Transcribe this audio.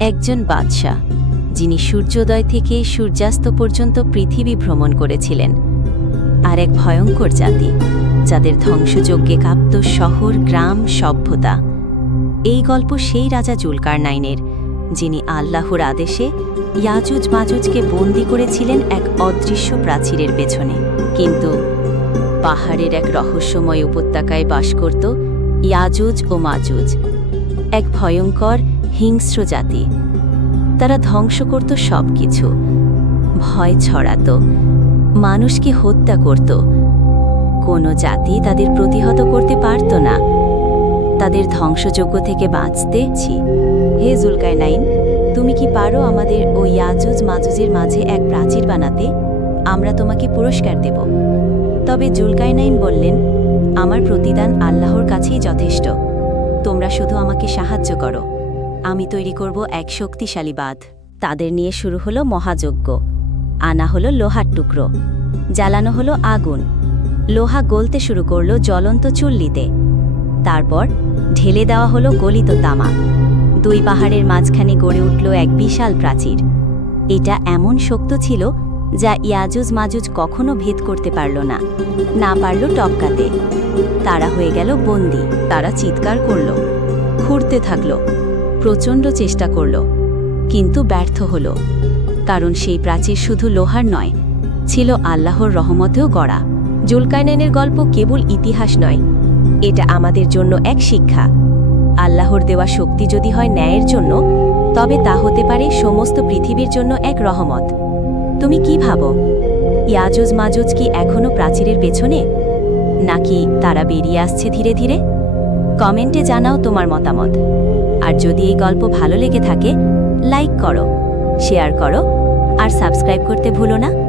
একজন বাদশাহ, যিনি সূর্যোদয় থেকে সূর্যাস্ত পর্যন্ত পৃথিবী ভ্রমণ করেছিলেন, আর এক ভয়ঙ্কর জাতি, যাদের ধ্বংসযজ্ঞে কাঁপত শহর, গ্রাম, সভ্যতা। এই গল্প সেই রাজা জুলকার নাইনের যিনি আল্লাহর আদেশে ইয়াজুজ মাজুজকে বন্দি করেছিলেন এক অদৃশ্য প্রাচীরের পেছনে। কিন্তু পাহাড়ের এক রহস্যময় উপত্যকায় বাস করত ইয়াজুজ ও মাজুজ। এক ভয়ঙ্কর হিংস্র জাতি। তারা ধ্বংস করত সব কিছু ভয় ছড়াত। মানুষকে হত্যা করত। কোনো জাতি তাদের প্রতিহত করতে পারত না। তাদের ধ্বংসযোগ্য থেকে বাঁচতে ছি। হে জুলকায় নাইন তুমি কি পারো আমাদের ও ইয়াজুজ মাজুজের মাঝে এক প্রাচীর বানাতে? আমরা তোমাকে পুরস্কার দেব। তবে জুলকাইনাইন বললেন, আমার প্রতিদান আল্লাহর কাছেই যথেষ্ট। তোমরা শুধু আমাকে সাহায্য করো। আমি তৈরি করব এক শক্তিশালী বাঁধ। তাদের নিয়ে শুরু হলো মহাযজ্ঞ। আনা হলো লোহার টুকরো। জ্বালানো হলো আগুন। লোহা গলতে শুরু করল জ্বলন্ত চুল্লিতে। তারপর ঢেলে দেওয়া হলো গলিত তামা। দুই পাহাড়ের মাঝখানে গড়ে উঠল এক বিশাল প্রাচীর। এটা এমন শক্ত ছিল যা ইয়াজুজ মাজুজ কখনো ভেদ করতে পারল না। না পারল টপকাতে। তারা হয়ে গেল বন্দি। তারা চিৎকার করল। খুঁড়তে থাকল। প্রচণ্ড চেষ্টা করল, কিন্তু ব্যর্থ হল, কারণ সেই প্রাচীর শুধু লোহার নয়, ছিল আল্লাহর রহমতেও গড়া। জুলকাইনাইনের গল্প কেবল ইতিহাস নয়, এটা আমাদের জন্য এক শিক্ষা। আল্লাহর দেওয়া শক্তি যদি হয় ন্যায়ের জন্য, তবে তা হতে পারে সমস্ত পৃথিবীর জন্য এক রহমত। তুমি কি ভাবো ইয়াজুজ মাজুজ কি এখনও প্রাচীরের পেছনে? নাকি তারা বেরিয়ে আসছে ধীরে ধীরে? কমেন্টে জানাও তোমার মতামত। আর যদি এই গল্প ভালো লেগে থাকে লাইক করো শেয়ার করো, আর সাবস্ক্রাইব করতে ভুলো না।